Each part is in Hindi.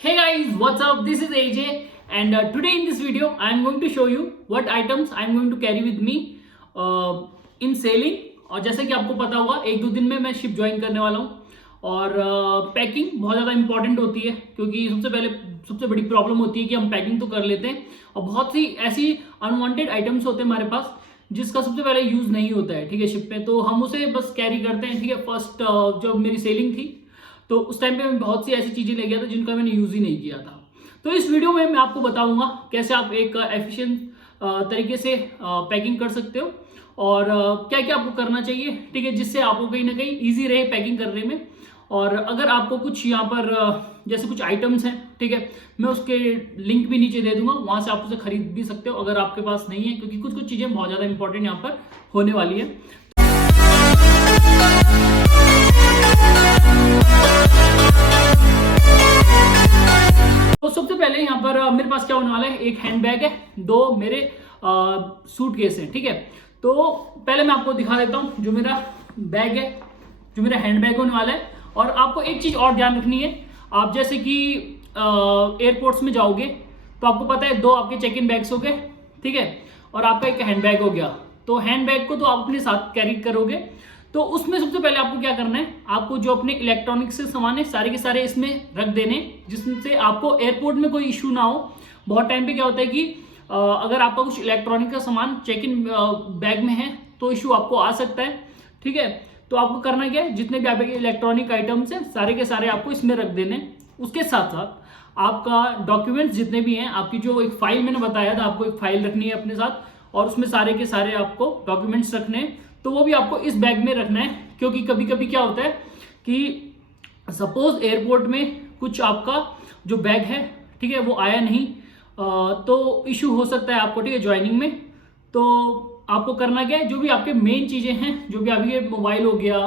Hey guys, what's up? This is AJ and today in this video I am going to show you what items I am going to carry with me in sailing। और जैसे कि आपको पता होगा एक दो दिन में मैं शिप ज्वाइन करने वाला हूँ और पैकिंग बहुत ज़्यादा इंपॉर्टेंट होती है क्योंकि सबसे बड़ी प्रॉब्लम होती है कि हम पैकिंग तो कर लेते हैं और बहुत सी ऐसी अनवांटेड आइटम्स होते हैं हमारे पास जिसका सबसे पहले यूज़ नहीं होता है, ठीक है, शिप पे, तो हम उसे बस कैरी करते हैं, ठीक है। फर्स्ट जब मेरी सेलिंग थी तो उस टाइम पे मैं बहुत सी ऐसी चीज़ें ले गया था जिनका मैंने यूज़ ही नहीं किया था। तो इस वीडियो में मैं आपको बताऊंगा कैसे आप एक एफिशिएंट तरीके से पैकिंग कर सकते हो और क्या क्या आपको करना चाहिए, ठीक है, जिससे आपको कहीं ना कहीं ईजी रहे पैकिंग करने में। और अगर आपको कुछ यहाँ पर जैसे कुछ आइटम्स हैं, ठीक है, मैं उसके लिंक भी नीचे दे दूंगा, वहाँ से आप उसे खरीद भी सकते हो अगर आपके पास नहीं है, क्योंकि कुछ चीज़ें बहुत ज़्यादा इंपॉर्टेंट यहाँ पर होने वाली है। तो सबसे पहले यहाँ पर मेरे पास क्या होने वाला है, एक हैंडबैग है, दो मेरे सूटकेस हैं, ठीक है। तो पहले मैं आपको दिखा देता हूँ जो मेरा बैग है, जो मेरा हैंडबैग होने वाला है। और आपको एक चीज़ और ध्यान रखनी है, आप जैसे कि एयरपोर्ट्स में जाओगे तो आपको पता है दो आपके चेक इन बैग्स हो गए, ठीक है, और आपका एक हैंडबैग हो गया। तो हैंडबैग को तो आप अपने साथ कैरी करोगे, तो उसमें सबसे पहले आपको क्या करना है, आपको जो अपने इलेक्ट्रॉनिक्स से सामान है सारे के सारे इसमें रख देने, जिससे आपको एयरपोर्ट में कोई इशू ना हो। बहुत टाइम पे क्या होता है कि अगर आपका कुछ इलेक्ट्रॉनिक का सामान चेक इन बैग में है तो इशू आपको आ सकता है, ठीक है। तो आपको करना क्या है, जितने भी आपके इलेक्ट्रॉनिक आइटम्स हैं सारे के सारे आपको इसमें रख देने। उसके साथ साथ आपका डॉक्यूमेंट्स जितने भी हैं, आपकी जो एक फाइल मैंने बताया था आपको एक फाइल रखनी है अपने साथ और उसमें सारे के सारे आपको डॉक्यूमेंट्स रखने हैं, तो वो भी आपको इस बैग में रखना है। क्योंकि कभी कभी क्या होता है कि सपोज एयरपोर्ट में कुछ आपका जो बैग है, ठीक है, वो आया नहीं, तो इशू हो सकता है आपको, ठीक है, ज्वाइनिंग में। तो आपको करना क्या है, जो भी आपके मेन चीज़ें हैं, जो भी आपके मोबाइल हो गया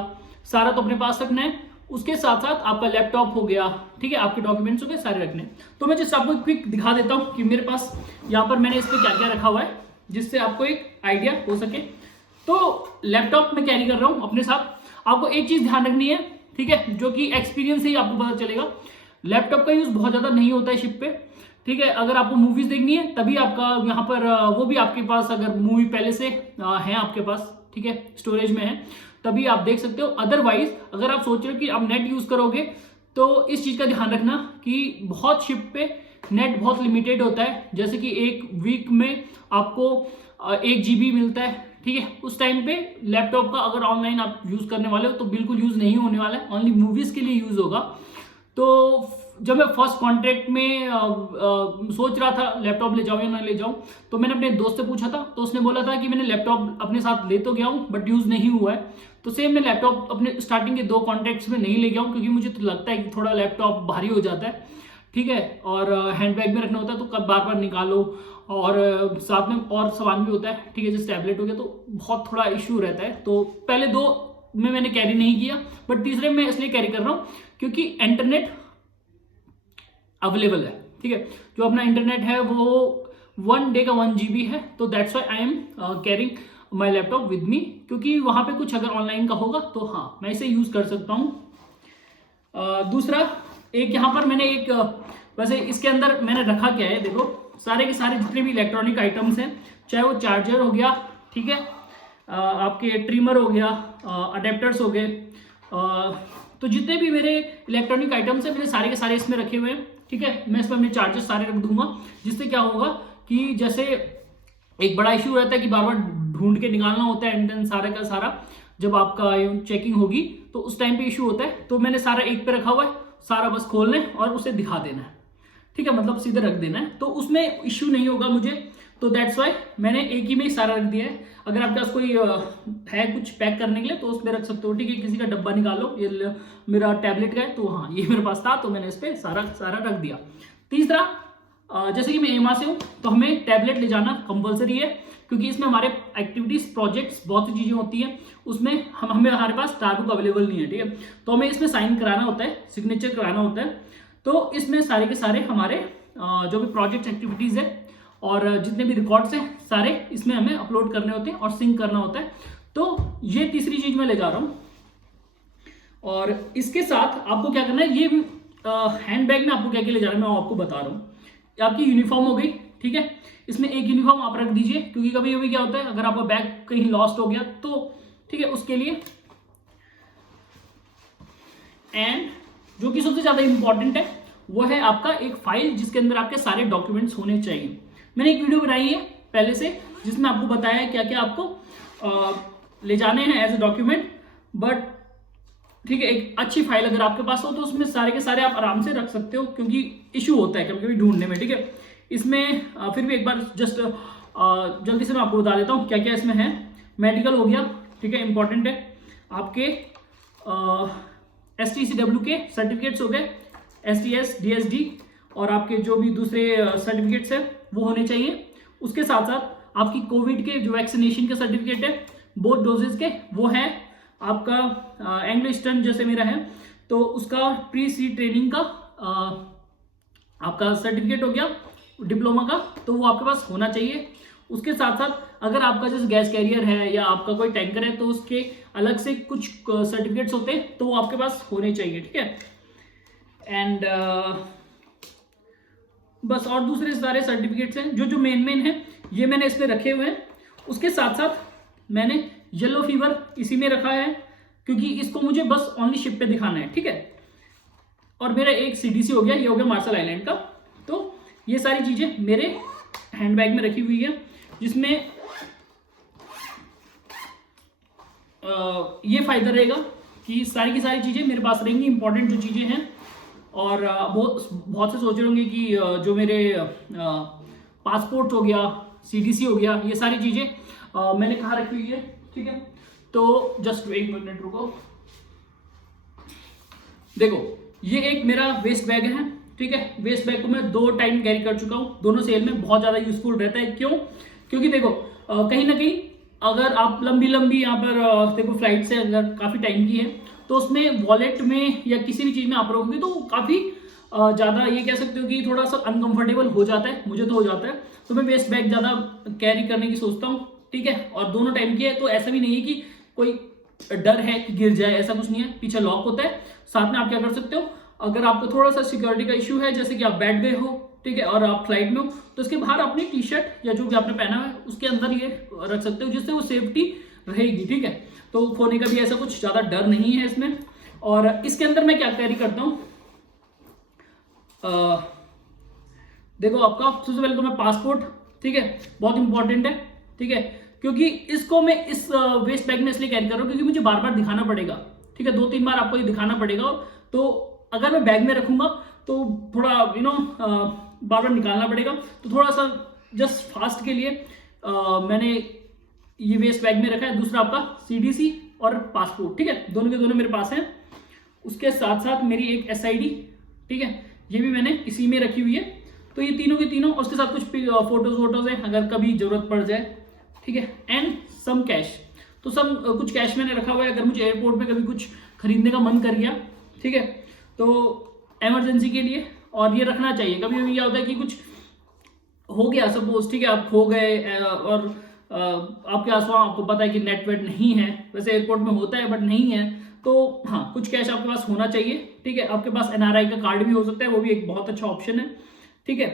सारा तो अपने पास रखना है। उसके साथ साथ आपका लैपटॉप हो गया, ठीक है, आपके डॉक्यूमेंट्स हो गए, सारे रखने हैं। तो मैं जस्ट आपको क्विक दिखा देता हूँ कि मेरे पास यहाँ पर मैंने इस पर क्या क्या रखा हुआ है, जिससे आपको एक आइडिया हो सके। तो लैपटॉप में कैरी कर रहा हूँ अपने साथ। आपको एक चीज़ ध्यान रखनी है, ठीक है, जो कि एक्सपीरियंस से ही आपको पता चलेगा, लैपटॉप का यूज़ बहुत ज़्यादा नहीं होता है शिप पे, ठीक है। अगर आपको मूवीज देखनी है तभी आपका यहाँ पर वो भी आपके पास, अगर मूवी पहले से है आपके पास, ठीक है, स्टोरेज में है, तभी आप देख सकते हो। अदरवाइज अगर आप सोच रहे हो कि आप नेट यूज करोगे तो इस चीज का ध्यान रखना कि बहुत शिप पे नेट बहुत लिमिटेड होता है। जैसे कि एक वीक में आपको 1 GB मिलता है, ठीक है। उस टाइम पे लैपटॉप का अगर ऑनलाइन आप यूज करने वाले हो तो बिल्कुल यूज नहीं होने वाला है, ओनली मूवीज के लिए यूज होगा। तो जब मैं फर्स्ट कॉन्ट्रैक्ट में सोच रहा था लैपटॉप ले जाऊं या ना ले जाऊं, तो मैंने अपने दोस्त से पूछा था, तो उसने बोला था कि मैंने लैपटॉप अपने साथ ले तो गया हूं बट यूज नहीं हुआ है। तो सेम मैं लैपटॉप अपने स्टार्टिंग के 2 कॉन्ट्रैक्ट्स में नहीं ले गया हूं, क्योंकि मुझे तो लगता है कि थोड़ा लैपटॉप भारी हो जाता है, ठीक है, और हैंडबैग में रखना होता है तो कब बार बार निकालो, और साथ में और सामान भी होता है, ठीक है, जैसे टैबलेट हो गया, तो बहुत थोड़ा इशू रहता है। तो पहले 2 में मैंने कैरी नहीं किया, बट तीसरे में इसलिए कैरी कर रहा हूँ क्योंकि इंटरनेट अवेलेबल है, ठीक है। जो अपना इंटरनेट है वो 1 डे का 1 GB है, तो that's why I am carrying my laptop with me, क्योंकि वहां पे कुछ अगर ऑनलाइन का होगा तो हाँ मैं इसे यूज कर सकता हूँ। दूसरा एक यहाँ पर मैंने एक वैसे इसके अंदर मैंने रखा क्या है, देखो सारे के सारे जितने भी इलेक्ट्रॉनिक आइटम्स हैं, चाहे वो चार्जर हो गया, ठीक है, आपके ट्रिमर हो गया, अडेप्टर्स हो गए, तो जितने भी मेरे इलेक्ट्रॉनिक आइटम्स हैं मैंने सारे के सारे इसमें रखे हुए हैं, ठीक है। मैं इसमें अपने चार्जर सारे रख दूंगा, जिससे क्या होगा कि जैसे एक बड़ा इशू रहता है कि बार बार ढूंढ के निकालना होता है एंड सारा का सारा, जब आपका चेकिंग होगी तो उस टाइम पे इशू होता है। तो मैंने सारा एक पे रखा हुआ है, सारा बस खोलना है और उसे दिखा देना है, ठीक है, मतलब सीधे रख देना है, तो उसमें इश्यू नहीं होगा मुझे। तो दैट्स वाई मैंने एक ही में ही सारा रख दिया है। अगर आपके पास कोई है कुछ पैक करने के लिए तो उसमें रख सकते हो, ठीक है, किसी का डब्बा निकालो, ये मेरा टैबलेट का है तो हाँ ये मेरे पास था तो मैंने इस पर सारा रख दिया। तीसरा, जैसे कि मैं एमा से हूँ तो हमें टैबलेट ले जाना कंपलसरी है, क्योंकि इसमें हमारे एक्टिविटीज प्रोजेक्ट्स बहुत सी चीज़ें होती हैं, उसमें हमारे पास टारबुक अवेलेबल नहीं है, ठीक है, तो हमें इसमें साइन कराना होता है, सिग्नेचर कराना होता है। तो इसमें सारे के सारे हमारे जो भी प्रोजेक्ट एक्टिविटीज़ है और जितने भी रिकॉर्ड्स हैं सारे इसमें हमें अपलोड करने होते हैं और सिंक करना होता है। तो ये तीसरी चीज़ मैं ले जा रहा हूँ। और इसके साथ आपको क्या करना है, ये हैंड बैग में आपको क्या क्या ले जाना है मैं आपको बता रहा हूँ। आपकी यूनिफॉर्म हो गई, ठीक है, इसमें एक यूनिफॉर्म आप रख दीजिए, क्योंकि कभी कभी क्या होता है अगर आपका बैग कहीं लॉस्ट हो गया तो, ठीक है, उसके लिए। एंड जो कि सबसे ज्यादा इंपॉर्टेंट है वो है आपका एक फाइल जिसके अंदर आपके सारे डॉक्यूमेंट्स होने चाहिए। मैंने एक वीडियो बनाई है पहले से जिसमें आपको बताया है क्या क्या आपको ले जाने हैं एज ए डॉक्यूमेंट, बट ठीक है, एक अच्छी फाइल अगर आपके पास हो तो उसमें सारे के सारे आप आराम से रख सकते हो, क्योंकि इशू होता है कभी कभी ढूंढने में, ठीक है। इसमें फिर भी एक बार जस्ट जल्दी से मैं आपको बता देता हूँ क्या क्या इसमें है। मेडिकल हो गया, ठीक है, इंपॉर्टेंट है। आपके STCW के सर्टिफिकेट्स हो गए, STS DSD और आपके जो भी दूसरे सर्टिफिकेट्स हैं वो होने चाहिए। उसके साथ साथ आपकी कोविड के जो वैक्सीनेशन के सर्टिफिकेट है बोथ डोजेज के वो हैं। आपका एंग्लो ईस्टर्न जैसे मेरा है तो उसका प्री सी ट्रेनिंग का आपका सर्टिफिकेट हो गया डिप्लोमा का, तो वो आपके पास होना चाहिए। उसके साथ साथ अगर आपका जैसे गैस कैरियर है या आपका कोई टैंकर है तो उसके अलग से कुछ सर्टिफिकेट्स होते हैं तो वो आपके पास होने चाहिए, ठीक है। एंड बस और दूसरे सारे सर्टिफिकेट्स हैं जो जो मेन है ये मैंने इसमें रखे हुए हैं। उसके साथ साथ मैंने येलो फीवर इसी में रखा है क्योंकि इसको मुझे बस ओनली शिप पे दिखाना है, ठीक है। और मेरा एक CDC हो गया, ये हो गया मार्शल आइलैंड का। तो ये सारी चीजें मेरे हैंडबैग में रखी हुई है जिसमें ये फायदा रहेगा कि सारी की सारी चीजें मेरे पास रहेंगी, इंपॉर्टेंट जो चीजें हैं। और बहुत से सोच रहे होंगे कि जो मेरे पासपोर्ट हो गया, CDC हो गया, ये सारी चीजें मैंने कहाँ रखी हुई है, ठीक है। तो जस्ट एक मिनट रुको, देखो ये एक मेरा वेस्ट बैग है, ठीक है। वेस्ट बैग को मैं 2 टाइम कैरी कर चुका हूँ, दोनों सेल में बहुत ज्यादा यूजफुल रहता है। क्यों? क्योंकि देखो कहीं ना कहीं अगर आप लंबी यहाँ पर देखो फ्लाइट से अगर काफी टाइम की है तो उसमें वॉलेट में या किसी भी चीज में आप रखोगे तो काफी ज्यादा ये कह सकते हो कि थोड़ा सा अनकंफर्टेबल हो जाता है, मुझे तो हो जाता है। तो मैं वेस्ट बैग ज्यादा कैरी करने की सोचता हूँ, ठीक है। और दोनों टाइम की है तो ऐसा भी नहीं है कि कोई डर है कि गिर जाए, ऐसा कुछ नहीं है। पीछे लॉक होता है, साथ में आप क्या कर सकते हो, अगर आपको थोड़ा सा सिक्योरिटी का इशू है जैसे कि आप बैठ गए हो, ठीक है, और आप फ्लाइट में हो तो उसके बाहर अपनी टी-शर्ट या जो भी आपने पहना है उसके अंदर ये रख सकते हो जिससे वो सेफ्टी रहेगी, ठीक है। तो खोने का भी ऐसा कुछ ज्यादा डर नहीं है इसमें। और इसके अंदर मैं क्या कैरी करता हूँ, देखो आपका सबसे पहले तो मैं पासपोर्ट, ठीक है, बहुत इंपॉर्टेंट है, ठीक है, क्योंकि इसको मैं इस वेस्ट बैग में इसलिए कैरी कर रहा हूँ क्योंकि मुझे बार बार दिखाना पड़ेगा, ठीक है, 2-3 बार आपको ये दिखाना पड़ेगा। तो अगर मैं बैग में रखूंगा तो थोड़ा बार बार निकालना पड़ेगा, तो थोड़ा सा जस्ट फास्ट के लिए मैंने ये वेस्ट बैग में रखा है। दूसरा आपका CDC और पासपोर्ट, ठीक है, दोनों के दोनों मेरे पास हैं। उसके साथ साथ मेरी एक SID, ठीक है, ये भी मैंने इसी में रखी हुई है। तो ये तीनों के तीनों, उसके साथ कुछ फोटोज है अगर कभी जरूरत पड़ जाए, ठीक है। एंड सम कैश, तो सब कुछ कैश मैंने रखा हुआ है अगर मुझे एयरपोर्ट में कभी कुछ खरीदने का मन कर गया, ठीक है, तो इमरजेंसी के लिए। और ये रखना चाहिए, कभी कभी क्या होता है कि कुछ हो गया सपोज, ठीक है, आप खो गए और आपके आसपास आपको पता है कि नेटवर्क नहीं है, वैसे एयरपोर्ट में होता है बट नहीं है, तो हाँ कुछ कैश आपके पास होना चाहिए, ठीक है। आपके पास NRI का कार्ड भी हो सकता है, वो भी एक बहुत अच्छा ऑप्शन है, ठीक है।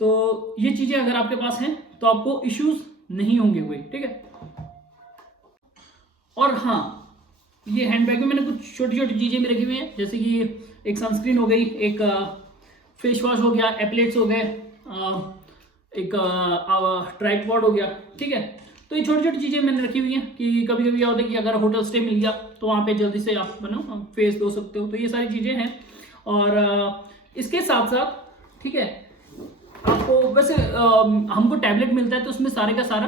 तो ये चीजें अगर आपके पास हैं तो आपको इश्यूज नहीं होंगे कोई, ठीक है। और हाँ, ये हैंडबैग में मैंने कुछ छोटी छोटी चीजें भी रखी हुई हैं, जैसे कि एक सनस्क्रीन हो गई, एक फेस वॉश हो गया, एप्लेट्स हो गए, एक ट्राइपॉड हो गया, ठीक है। तो ये छोटी छोटी चीजें मैंने रखी हुई हैं कि कभी कभी क्या होता है कि अगर होटल स्टे मिल गया तो वहाँ पे जल्दी से आप फेस धो सकते हो, तो ये सारी चीजें हैं। और इसके साथ साथ, ठीक है, आपको वैसे हमको टैबलेट मिलता है तो उसमें सारे का सारा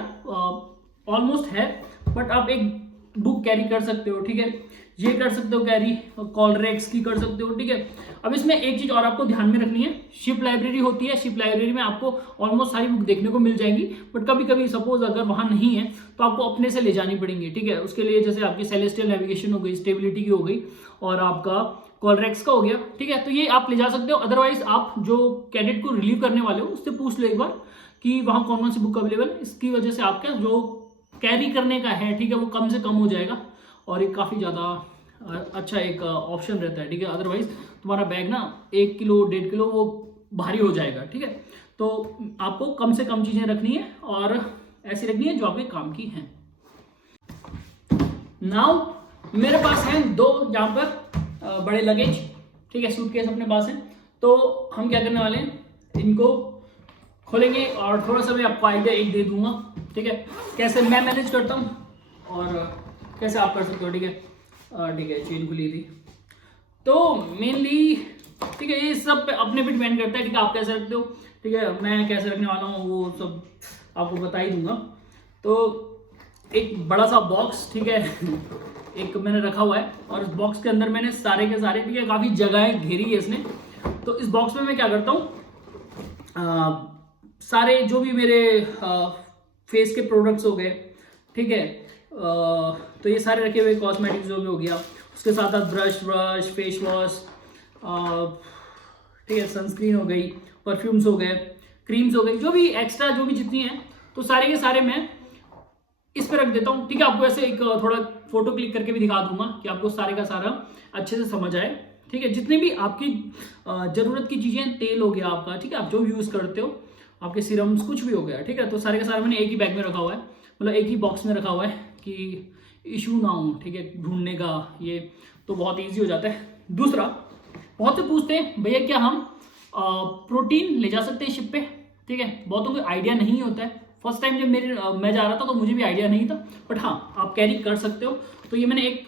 ऑलमोस्ट है, बट आप एक बुक कैरी कर सकते हो, ठीक है, ये कर सकते हो कैरी, कॉलरेक्स की कर सकते हो, ठीक है। अब इसमें एक चीज और आपको ध्यान में रखनी है, शिप लाइब्रेरी होती है, शिप लाइब्रेरी में आपको ऑलमोस्ट सारी बुक देखने को मिल जाएंगी, बट कभी कभी सपोज अगर वहां नहीं है तो आपको अपने से ले जानी पड़ेंगी, ठीक है। उसके लिए जैसे आपकी सेलेस्टियल नेविगेशन हो गई, स्टेबिलिटी की हो गई, और आपका कॉलरेक्स का हो गया, ठीक है, तो ये आप ले जा सकते हो। अदरवाइज आप जो कैडेट को रिलीव करने वाले हो उससे पूछ लो एक बार कि वहां कौन कौन सी बुक अवेलेबल है, इसकी वजह से आपका जो कैरी करने का है, ठीक है, वो कम से कम हो जाएगा और एक काफ़ी ज़्यादा अच्छा एक ऑप्शन रहता है, ठीक है। अदरवाइज तुम्हारा बैग ना 1 किलो 1.5 किलो वो भारी हो जाएगा, ठीक है। तो आपको कम से कम चीज़ें रखनी है और ऐसी रखनी है जो आपके काम की हैं। नाउ मेरे पास हैं 2 यहाँ पर बड़े लगेज, ठीक है, सूटकेस अपने पास हैं। तो हम क्या करने वाले हैं, इनको खोलेंगे और थोड़ा सा मैं आपको आइडिया एक दे दूंगा, ठीक है, कैसे मैं मैनेज करता हूँ और कैसे आप कर सकते हो, ठीक है। ठीक है, चेन खुली थी तो मेनली, ठीक है, ये सब अपने पे डिपेंड करता है, ठीक है, आप कैसे रखते हो, ठीक है, मैं कैसे रखने वाला हूँ वो सब आपको बता ही दूंगा। तो एक बड़ा सा बॉक्स, ठीक है, एक मैंने रखा हुआ है और इस बॉक्स के अंदर मैंने सारे के सारे, ठीक है, काफ़ी जगह घेरी है इसने। तो इस बॉक्स में मैं क्या करता हूँ, सारे जो भी मेरे फेस के प्रोडक्ट्स हो गए, ठीक है, तो ये सारे रखे हुए, कॉस्मेटिक्स जो भी हो गया, उसके साथ साथ ब्रश फेस वॉश, ठीक है, सनस्क्रीन हो गई, परफ्यूम्स हो गए, क्रीम्स हो गई, जो भी एक्स्ट्रा जो भी जितनी है, तो सारे के सारे मैं इस पे रख देता हूँ, ठीक है। आपको ऐसे एक थोड़ा फोटो क्लिक करके भी दिखा दूंगा कि आपको सारे का सारा अच्छे से समझ आए, ठीक है। जितने भी आपकी जरूरत की चीजें, तेल हो गया आपका, ठीक है, आप जो यूज करते हो, आपके सीरम्स कुछ भी हो गया, ठीक है, तो सारे का सारा मैंने एक ही बैग में रखा हुआ है, मतलब एक ही बॉक्स में रखा हुआ है कि इशू ना हो, ठीक है, ढूंढने का ये तो बहुत ईजी हो जाता है। दूसरा, बहुत से पूछते हैं भैया क्या हम प्रोटीन ले जा सकते हैं शिप पे, ठीक है। बहुतों को आइडिया नहीं होता है। फर्स्ट टाइम जब मैं जा रहा था तो मुझे भी आइडिया नहीं था, बट हाँ आप कैरी कर सकते हो। तो ये मैंने एक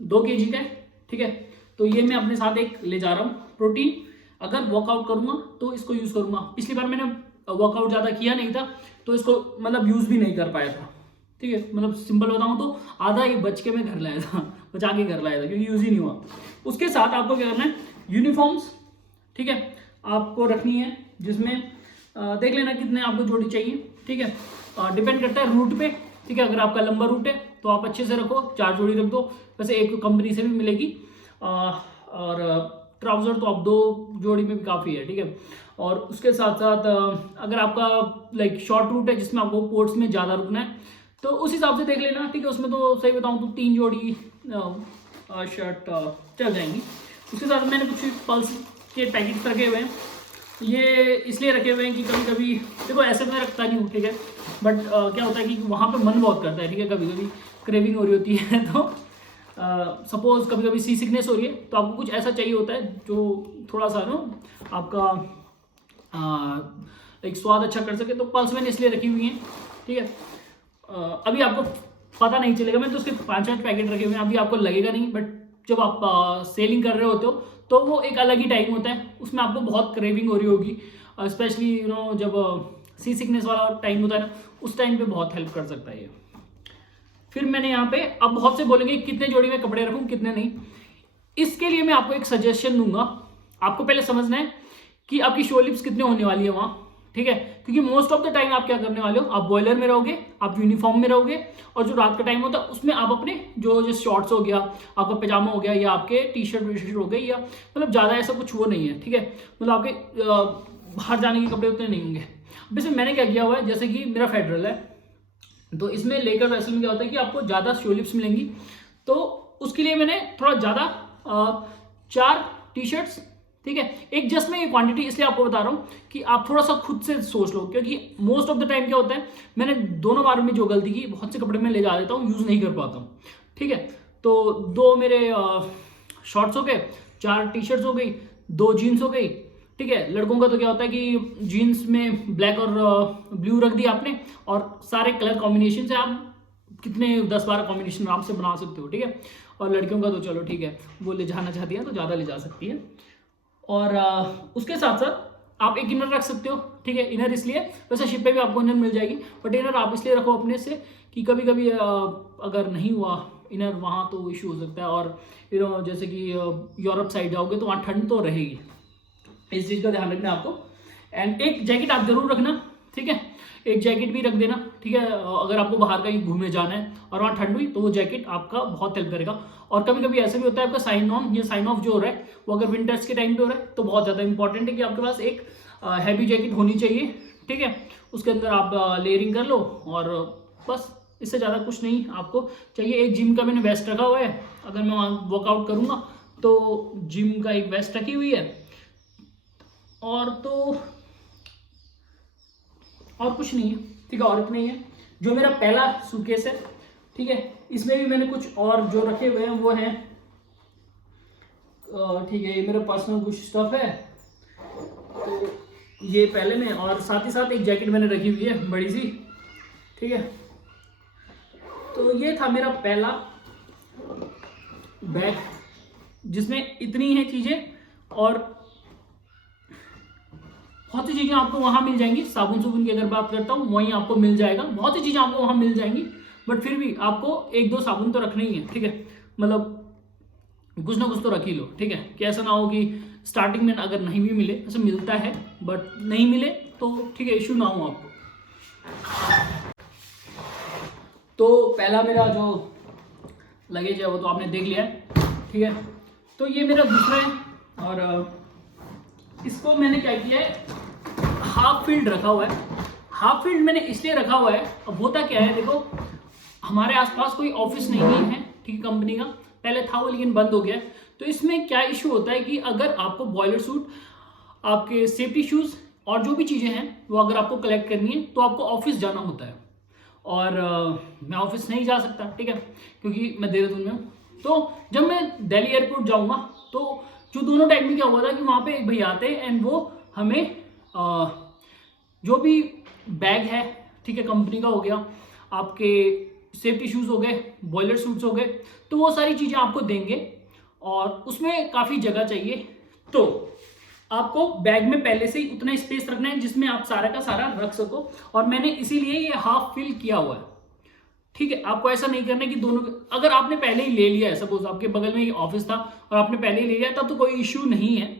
2 kg का है, ठीक है, तो ये मैं अपने साथ एक ले जा रहा हूँ। प्रोटीन अगर वर्कआउट करूंगा तो इसको यूज करूंगा। पिछली बार मैंने वर्कआउट ज़्यादा किया नहीं था तो इसको मतलब यूज भी नहीं कर पाया था, ठीक है, मतलब सिंपल बताऊँ तो आधा ये बच के मैं घर लाया था, बचा के घर लाया था क्योंकि यूज ही नहीं हुआ। उसके साथ आपको क्या करना है, यूनिफॉर्म्स, ठीक है, आपको रखनी है, जिसमें देख लेना कितने आपको जोड़ी चाहिए, ठीक है, डिपेंड करता है रूट पे, ठीक है। अगर आपका लंबा रूट है तो आप अच्छे से रखो, 4 जोड़ी रख दो, वैसे एक कंपनी से भी मिलेगी, और ट्राउजर तो आप 2 जोड़ी में भी काफ़ी है, ठीक है। और उसके साथ साथ अगर आपका लाइक शॉर्ट रूट है जिसमें आपको पोर्ट्स में ज़्यादा रुकना है तो उस हिसाब से देख लेना, ठीक है। उसमें तो सही बताऊँ तो 3 जोड़ी शर्ट चल जाएंगी। उसके साथ मैंने कुछ पल्स के पैकेट्स रखे हुए हैं, ये इसलिए रखे हुए हैं कि कभी कभी देखो ऐसे मैं रखता नहीं हूँ, ठीक है, बट क्या होता है कि वहाँ पे मन बहुत करता है, ठीक है, कभी कभी क्रेविंग हो रही होती है तो सपोज कभी कभी सी सिकनेस हो रही है तो आपको कुछ ऐसा चाहिए होता है जो थोड़ा सा ना आपका एक स्वाद अच्छा कर सके, तो पल्स मैंने इसलिए रखी हुई हैं, ठीक है। अभी आपको पता नहीं चलेगा, मैं तो उसके 5-5 पैकेट रखे हुए हैं, अभी आपको लगेगा नहीं, बट जब आप सेलिंग कर रहे होते हो तो वो एक अलग ही टाइम होता है, उसमें आपको बहुत क्रेविंग हो रही होगी, स्पेशली जब सी सिकनेस वाला टाइम होता है ना, उस टाइम पे बहुत हेल्प कर सकता है ये। फिर मैंने यहाँ पे, अब बहुत से बोलेंगे कितने जोड़ी में कपड़े रखूँ कितने नहीं, इसके लिए मैं आपको एक सजेशन दूंगा। आपको पहले समझना है कि आपकी शो लिप्स कितने होने वाली है वहाँ, ठीक है, क्योंकि मोस्ट ऑफ द टाइम आप क्या करने वाले हो, आप बॉयलर में रहोगे, आप यूनिफॉर्म में रहोगे, और जो रात का टाइम होता है उसमें आप अपने जो शॉर्ट्स हो गया, आपका पैजामा हो गया, या आपके टी शर्ट हो गई, या मतलब ज़्यादा ऐसा कुछ वो नहीं है, ठीक है, मतलब आपके बाहर जाने के कपड़े उतने नहीं होंगे। अब इसमें मैंने क्या किया हुआ है, जैसे कि मेरा फेडरल है तो इसमें लेकर वेसल में क्या होता है कि आपको ज़्यादा शो लिप्स मिलेंगी, तो उसके लिए मैंने थोड़ा ज़्यादा 4 टी शर्ट्स, ठीक है, एक जस्ट मैं ये क्वांटिटी इसलिए आपको बता रहा हूँ कि आप थोड़ा सा खुद से सोच लो, क्योंकि मोस्ट ऑफ द टाइम क्या होता है, मैंने दोनों बार में जो गलती की, बहुत से कपड़े मैं ले जा देता हूँ, यूज़ नहीं कर पाता हूँ, ठीक है। तो 2 मेरे शॉर्ट्स हो गए, 4 टी शर्ट्स हो गई, 2 जीन्स हो गई, ठीक है। लड़कों का तो क्या होता है कि जीन्स में ब्लैक और ब्लू रख दिया आपने, और सारे कलर कॉम्बिनेशन से आप कितने 10-12 कॉम्बिनेशन आराम से बना सकते हो, ठीक है। और लड़कियों का तो चलो ठीक है, वो ले जाना चाहती है तो ज़्यादा ले जा सकती है। और उसके साथ साथ आप एक इनर रख सकते हो, ठीक है। इनर इसलिए, वैसे शिप पे भी आपको इनर मिल जाएगी, बट इनर आप इसलिए रखो अपने से कि कभी कभी अगर नहीं हुआ इनर वहाँ तो इशू हो सकता है। और जैसे कि यूरोप साइड जाओगे तो वहाँ ठंड तो रहेगी, इस चीज़ का ध्यान रखना आपको। एंड एक जैकेट आप जरूर रखना, ठीक है, एक जैकेट भी रख देना, ठीक है। अगर आपको बाहर कहीं घूमने जाना है और वहाँ ठंड हुई तो वो जैकेट आपका बहुत हेल्प करेगा। और कभी कभी ऐसे भी होता है आपका साइन ऑन, ये साइन ऑफ जो हो रहा है वो अगर विंटर्स के टाइम पे हो रहा है तो बहुत ज़्यादा इंपॉर्टेंट है कि आपके पास एक हैवी जैकेट होनी चाहिए, ठीक है। उसके अंदर आप लेयरिंग कर लो और बस, इससे ज़्यादा कुछ नहीं आपको चाहिए। एक जिम का मैंने वेस्ट रखा हुआ है, अगर मैं वहाँ वर्कआउट करूँगा तो जिम का एक वेस्ट रखी हुई है, और तो और कुछ नहीं है, ठीक है, और इतना ही है। जो मेरा पहला सूटकेस है, ठीक है, इसमें भी मैंने कुछ और जो रखे हुए हैं वो हैं, ठीक है, ये मेरा पर्सनल कुछ स्टफ है, तो ये पहले में, और साथ ही साथ एक जैकेट मैंने रखी हुई है बड़ी सी, ठीक है। तो ये था मेरा पहला बैग, जिसमें इतनी है चीजें, और बहुत सी चीजें आपको वहां मिल जाएंगी। साबुन सुबुन की अगर बात करता हूँ वहीं आपको मिल जाएगा, बहुत सी चीजें आपको वहां मिल जाएंगी, बट फिर भी आपको 1-2 साबुन तो रखना ही है, ठीक है, मतलब कुछ ना कुछ तो रख ही लो, ठीक है, कि ऐसा ना हो कि स्टार्टिंग में अगर नहीं भी मिले, ऐसा मिलता है बट नहीं मिले तो ठीक है, इशू ना हो आपको। तो पहला मेरा जो लगेज है वो तो आपने देख लिया है, ठीक है। तो ये मेरा दूसरा है, और इसको मैंने क्या किया है, हाफ फील्ड रखा हुआ है। हाफ फील्ड मैंने इसलिए रखा हुआ है, अब होता क्या है, देखो हमारे आसपास कोई ऑफिस नहीं है, ठीक है, कंपनी का पहले था वो लेकिन बंद हो गया। तो इसमें क्या इशू होता है कि अगर आपको बॉयलर सूट, आपके सेफ्टी शूज और जो भी चीजें हैं वो अगर आपको कलेक्ट करनी है तो आपको ऑफिस जाना होता है, और मैं ऑफिस नहीं जा सकता, ठीक है, क्योंकि मैं देहरादून में हूँ। तो जब मैं दिल्ली एयरपोर्ट जाऊँगा तो जो दोनों टाइम में क्या हुआ था कि वहाँ पे एक भैया आते हैं एंड वो हमें जो भी बैग है, ठीक है, कंपनी का हो गया, आपके सेफ्टी शूज़ हो गए, बॉयलर सूट्स हो गए, तो वो सारी चीज़ें आपको देंगे, और उसमें काफ़ी जगह चाहिए। तो आपको बैग में पहले से ही उतना स्पेस रखना है जिसमें आप सारा का सारा रख सको, और मैंने इसीलिए ये हाफ फिल किया हुआ है, ठीक है। आपको ऐसा नहीं करना कि दोनों, अगर आपने पहले ही ले लिया है, सपोज आपके बगल में ही ऑफिस था और आपने पहले ही ले लिया, तब तो कोई इश्यू नहीं है,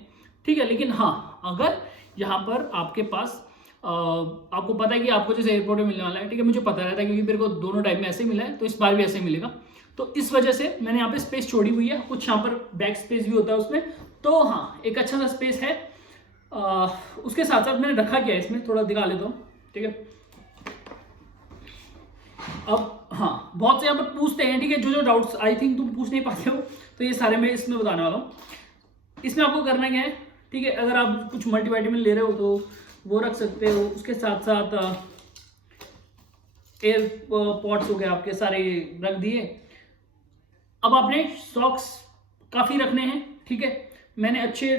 ठीक है। लेकिन हाँ, अगर यहाँ पर आपके पास आपको पता है कि आपको जैसे एयरपोर्ट में मिलने वाला है, ठीक है, मुझे पता रहता है क्योंकि मेरे को दोनों टाइम में ऐसे ही मिला है, तो इस बार भी ऐसे ही मिलेगा। तो इस वजह से मैंने यहाँ पे स्पेस छोड़ी हुई है, कुछ यहाँ पर बैक स्पेस भी होता है उसमें, तो हाँ एक अच्छा सा स्पेस है। उसके साथ साथ मैंने रखा क्या है इसमें, थोड़ा दिखा लेता हूँ, ठीक है। अब हाँ, बहुत से यहाँ पर पूछते हैं, ठीक है, जो जो डाउट्स आई थिंक तुम पूछ नहीं पाते हो, तो ये सारे मैं इसमें बताने वाला हूँ। इसमें आपको करना क्या है, ठीक है, अगर आप कुछ मल्टीविटामिन ले रहे हो तो वो रख सकते हो, उसके साथ साथ एयर पॉड्स हो गए आपके सारे रख दिए। अब आपने सॉक्स काफ़ी रखने हैं, ठीक है, मैंने अच्छे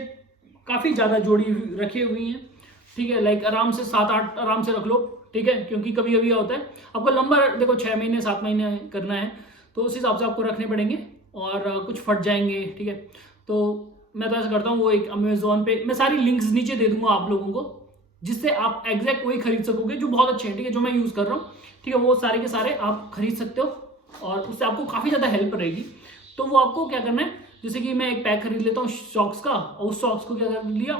काफ़ी ज़्यादा जोड़ी रखे हुई हैं, ठीक है, लाइक आराम से 7-8 आराम से रख लो, ठीक है, क्योंकि कभी कभी होता है आपको लंबा, देखो 6 महीने 7 महीने करना है, तो उस हिसाब से आपको रखने पड़ेंगे, और कुछ फट जाएंगे, ठीक है। तो मैं तो ऐसा करता हूँ, वो एक अमेजोन पे मैं सारी लिंक्स नीचे दे दूंगा आप लोगों को, जिससे आप एग्जैक्ट वही खरीद सकोगे जो बहुत अच्छे हैं, ठीक है, जो मैं यूज़ कर रहा हूँ, ठीक है, वो सारे के सारे आप खरीद सकते हो, और उससे आपको काफ़ी ज़्यादा हेल्प रहेगी। तो वो आपको क्या करना है, जैसे कि मैं एक पैक खरीद लेता हूँ सॉक्स का, और उस सॉक्स को क्या कर लिया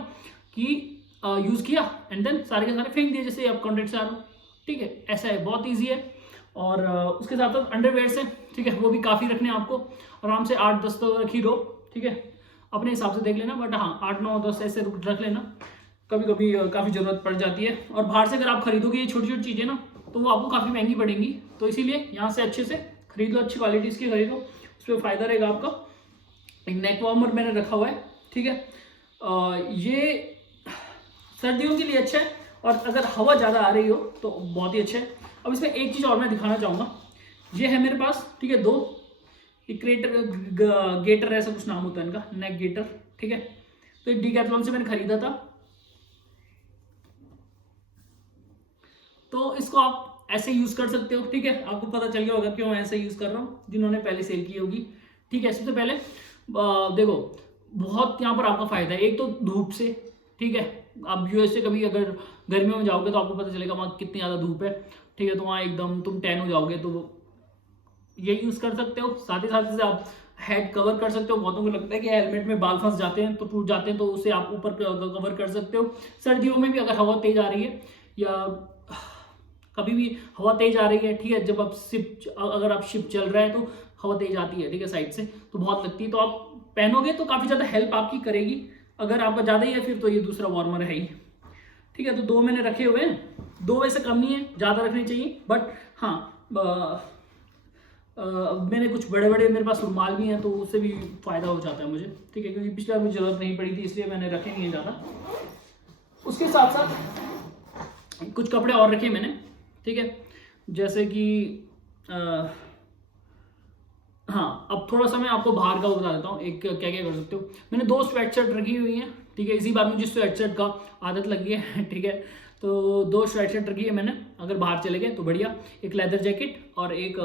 कि यूज़ किया एंड देन सारे के सारे फेंक दिए, जैसे आप कॉन्टेक्ट से आ रहे हो, ठीक है, ऐसा है, बहुत ईजी है। और उसके साथ साथ अंडरवेयर से, ठीक है, वो भी काफ़ी रखने हैं आपको, आराम से 8-10 तो रख ही लो, ठीक है, अपने हिसाब से देख लेना, बट हाँ 8-9-10 ऐसे रख लेना, कभी कभी काफ़ी ज़रूरत पड़ जाती है। और बाहर से अगर आप खरीदोगे ये छोटी छोटी चीज़ें ना, तो वो आपको काफ़ी महंगी पड़ेंगी, तो इसीलिए यहाँ से अच्छे से खरीद लो, अच्छी क्वालिटीज़ की खरीदो, उस पर फ़ायदा रहेगा आपका। एक नेक वार्मर मैंने रखा हुआ है, ठीक है, ये सर्दियों के लिए अच्छा है, और अगर हवा ज़्यादा आ रही हो तो बहुत ही अच्छा है। अब इसमें एक चीज़ और मैं दिखाना चाहूँगा, ये है मेरे पास, ठीक है, 2 गेटर ऐसा कुछ नाम होता है इनका, नेक गेटर, ठीक है, तो डीकैथलॉन से मैंने खरीदा था। तो इसको आप ऐसे यूज़ कर सकते हो, ठीक है, आपको पता चल गया होगा क्यों मैं ऐसे यूज़ कर रहा हूँ, जिन्होंने पहले सेल की होगी, ठीक है। सबसे पहले देखो बहुत यहाँ पर आपका फ़ायदा है, एक तो धूप से, ठीक है, आप यूएस से कभी अगर गर्मियों में जाओगे तो आपको पता चलेगा वहाँ कितनी ज़्यादा धूप है, ठीक है, तो वहाँ एकदम तुम टैन हो जाओगे, तो ये यूज़ कर सकते हो। साथ ही साथ से आप हेड कवर कर सकते हो, बहुतों को लगता है कि हेलमेट में बाल फंस जाते हैं तो टूट जाते हैं, तो उसे आप ऊपर कवर कर सकते हो। सर्दियों में भी अगर हवा तेज आ रही है या कभी भी हवा तेज आ रही है, ठीक है, जब आप अगर आप शिप चल रहा है तो हवा तेज आती है, ठीक है, साइड से तो बहुत लगती है, तो आप पहनोगे तो काफ़ी ज़्यादा हेल्प आपकी करेगी। अगर आपका ज़्यादा ही है फिर तो ये दूसरा वार्मर है ही, ठीक है। तो 2 मैंने रखे हुए हैं, 2 वैसे कम नहीं है, ज़्यादा रखनी चाहिए, बट हाँ मैंने कुछ बड़े बड़े मेरे पास रुमाल भी हैं, तो उससे भी फ़ायदा हो जाता है मुझे, ठीक है, क्योंकि पिछले बार मुझे ज़रूरत नहीं पड़ी थी, इसलिए मैंने रखे नहीं है ज़्यादा। उसके साथ साथ कुछ कपड़े और रखे मैंने, ठीक है, जैसे कि हाँ, अब थोड़ा सा मैं आपको बाहर का बता देता हूँ, एक क्या क्या कर सकते हो। मैंने 2 स्वेटशर्ट रखी हुई हैं, ठीक है, इसी बार मुझे स्वेटशर्ट का आदत लगी है, ठीक है, तो 2 स्वेटशर्ट रखी है मैंने, अगर बाहर चले गए तो बढ़िया। एक लेदर जैकेट और एक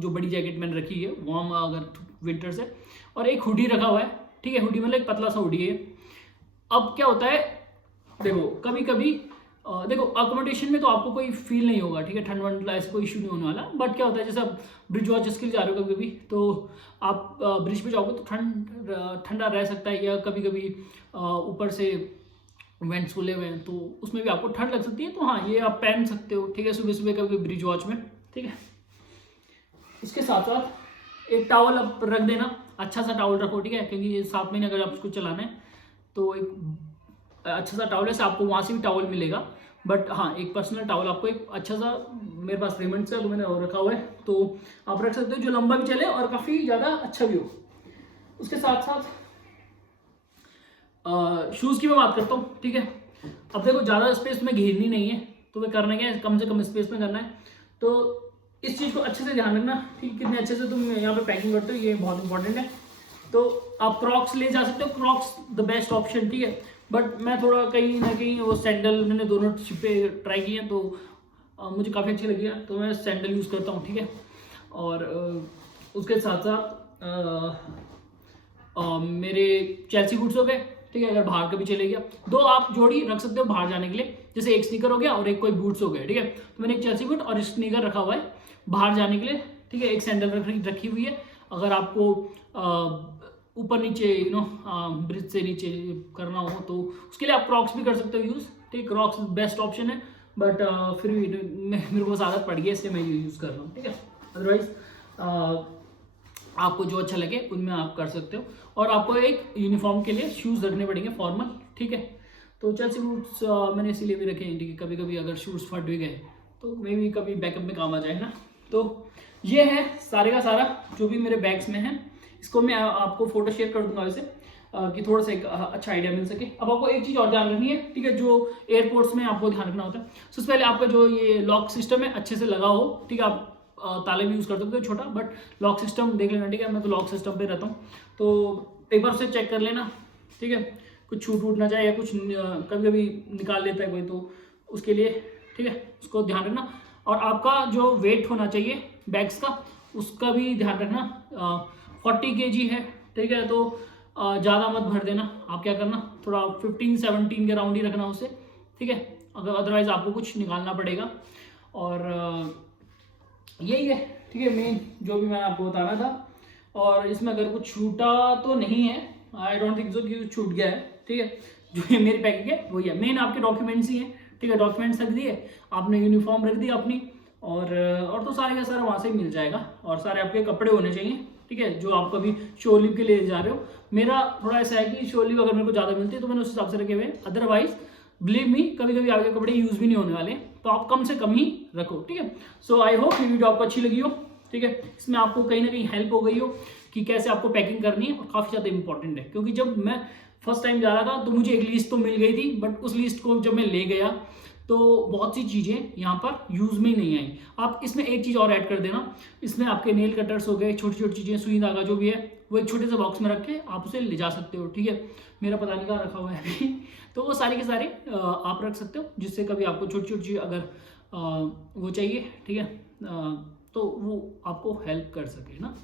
जो बड़ी जैकेट मैंने रखी है वार्म अगर विंटर से, और एक हुडी रखा हुआ है, ठीक है, हुडी मतलब एक पतला सा हुडी है। अब क्या होता है, देखो कभी कभी देखो अकोमोडेशन में तो आपको कोई फील नहीं होगा, ठीक है, ठंड वंड ऐसे कोई इशू नहीं होने वाला, बट क्या होता है जैसे आप ब्रिज वॉच के लिए जा रहे हो कभी कभी, तो आप ब्रिज पे जाओगे तो ठंडा रह सकता है, या कभी कभी ऊपर से वेंट्स खुले हुए हैं तो उसमें भी आपको ठंड लग सकती है, तो हाँ ये आप पहन सकते हो, ठीक है, सुबह सुबह कभी ब्रिज वॉच में, ठीक है। इसके साथ साथ एक टॉवल आप रख देना, अच्छा सा टॉवल रखो, ठीक है, क्योंकि 7 महीने अगर आप उसको चलाना है तो एक अच्छा सा टॉवल है, आपको वहाँ से भी टॉवल मिलेगा, बट हाँ एक पर्सनल टॉवल आपको एक अच्छा सा, मेरे पास रेमंड से तो मैंने और रखा हुआ है, तो आप रख सकते हो, जो लंबा भी चले और काफ़ी ज़्यादा अच्छा भी हो। उसके साथ साथ शूज़ की मैं बात करता हूँ, ठीक है। अब देखो ज़्यादा स्पेस में घेरनी नहीं है, तो वे करना क्या है, कम से कम स्पेस में करना है, तो इस चीज़ को अच्छे से ध्यान रखना कि कितने अच्छे से तुम यहाँ पे पैकिंग करते हो, ये बहुत इंपॉर्टेंट है। तो आप क्रॉक्स ले जा सकते हो, क्रॉक्स द बेस्ट ऑप्शन, ठीक है, बट मैं थोड़ा कहीं ना कहीं वो सैंडल, मैंने दोनों पे ट्राई किए हैं, तो मुझे काफ़ी अच्छी लगी है, तो मैं सैंडल यूज़ करता हूँ, ठीक है। और उसके साथ साथ मेरे चेल्सी बूट्स हो गए, ठीक है, अगर बाहर कभी चले गया, 2 आप जोड़ी रख सकते हो बाहर जाने के लिए, जैसे एक स्नीकर हो गया और एक कोई बूट्स हो गए, ठीक है, तो मैंने एक चेल्सी बूट और स्नीकर रखा हुआ है बाहर जाने के लिए, ठीक है, एक सैंडल रखी हुई है, अगर आपको ऊपर नीचे ब्रिज से नीचे करना हो तो उसके लिए आप क्रॉक्स भी कर सकते हो यूज़, ठीक है, क्रॉक्स बेस्ट ऑप्शन है, बट फिर भी मेरे को आदत पड़ गई है, इसलिए मैं ये यूज़ कर रहा हूँ, ठीक है। अदरवाइज आपको जो अच्छा लगे उनमें आप कर सकते हो, और आपको एक यूनिफॉर्म के लिए शूज़ रखने पड़ेंगे फॉर्मल, ठीक है। तो चेल्सी बूट्स मैंने इसीलिए भी रखे हैं, ठीक है, कभी कभी अगर शूज़ फट भी गए तो मे भी कभी बैकअप में काम आ जाए ना। तो ये है सारे का सारा जो भी मेरे बैग्स में है, इसको मैं आपको फोटो शेयर कर दूंगा वैसे, कि थोड़ा सा एक अच्छा आइडिया मिल सके। अब आपको एक चीज़ और ध्यान रखनी है, ठीक है, जो एयरपोर्ट्स में आपको ध्यान रखना होता है, सबसे पहले आपका जो ये लॉक सिस्टम है अच्छे से लगा हो, ठीक है, आप ताले भी यूज़ कर सकते हो छोटा, बट लॉक सिस्टम देख लेना, ठीक है, मैं तो लॉक सिस्टम पे रहता हूँ, तो एक बार उसे चेक कर लेना, ठीक है, कुछ छूट वूट ना जाए, या कुछ कभी कभी निकाल लेता है कोई, तो उसके लिए, ठीक है, उसको ध्यान रखना। और आपका जो वेट होना चाहिए बैग्स का, उसका भी ध्यान रखना, 40 kg है, ठीक है, तो ज़्यादा मत भर देना, आप क्या करना, थोड़ा 15-17 के राउंड ही रखना उसे, ठीक है, अगर अदरवाइज आपको कुछ निकालना पड़ेगा। और यही है, ठीक है, मेन जो भी मैंने आपको बताना था। और इसमें अगर कुछ छूटा तो नहीं है, आई डोंट थिंक सो कि कुछ छूट गया है, ठीक है, जो ये मेरी पैकिंग है वही है। मेन आपके डॉक्यूमेंट्स ही हैं, ठीक है, डॉक्यूमेंट्स रख दिए आपने, यूनिफॉर्म रख दी अपनी, और तो सारे का सारा वहाँ से ही मिल जाएगा, और सारे आपके कपड़े होने चाहिए, ठीक है, जो आप कभी शोर लीव के लिए जा रहे हो। मेरा थोड़ा ऐसा है कि शोर लीव अगर मेरे को ज़्यादा मिलती है तो मैंने उस हिसाब से रखे हुए हैं, अदरवाइज बिलीव मी कभी कभी आपके कपड़े यूज़ भी नहीं होने वाले, तो आप कम से कम ही रखो, ठीक है। सो आई होप ये वीडियो आपको अच्छी लगी हो, ठीक है, इसमें आपको कहीं ना कहीं हेल्प हो गई हो कि कैसे आपको पैकिंग करनी है, और काफ़ी ज़्यादा इंपॉर्टेंट है, क्योंकि जब मैं फर्स्ट टाइम जा रहा था तो मुझे एक लिस्ट तो मिल गई थी, बट उस लिस्ट को जब मैं ले गया तो बहुत सी चीज़ें यहाँ पर यूज़ में ही नहीं आई। आप इसमें एक चीज़ और ऐड कर देना, इसमें आपके नेल कटर्स हो गए, छोटी छोटी चीज़ें, सुई धागा जो भी है, वो एक छोटे से बॉक्स में रख के आप उसे ले जा सकते हो, ठीक है, मेरा पता नहीं कहाँ रखा हुआ है अभी, तो वो सारे के सारे आप रख सकते हो, जिससे कभी आपको छोटी छोटी चीज़ अगर वो चाहिए, ठीक है, तो वो आपको हेल्प कर सके ना।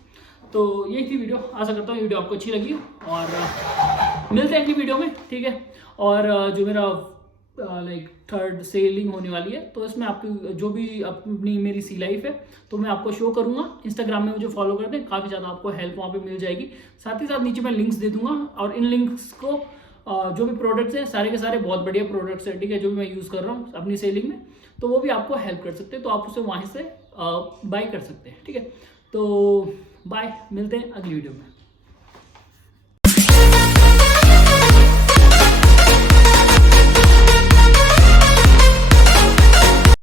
तो यही थी वीडियो, आशा करता हूँ वीडियो आपको अच्छी लगी, और मिलते हैं अगली वीडियो में, ठीक है। और जो मेरा लाइक 3rd सेलिंग होने वाली है, तो इसमें आपकी जो भी अपनी मेरी सी लाइफ है तो मैं आपको शो करूंगा। इंस्टाग्राम में मुझे फॉलो कर दें, काफ़ी ज़्यादा आपको हेल्प वहाँ पे मिल जाएगी। साथ ही साथ नीचे मैं लिंक्स दे दूंगा, और इन लिंक्स को जो भी प्रोडक्ट्स हैं सारे के सारे बहुत बढ़िया प्रोडक्ट्स हैं, ठीक है, जो भी मैं यूज़ कर रहा हूँ अपनी सेलिंग में, तो वो भी आपको हेल्प कर सकते हैं, तो आप उसे वहाँ से बाय कर सकते हैं, ठीक है। तो बाय, मिलते हैं अगली वीडियो में।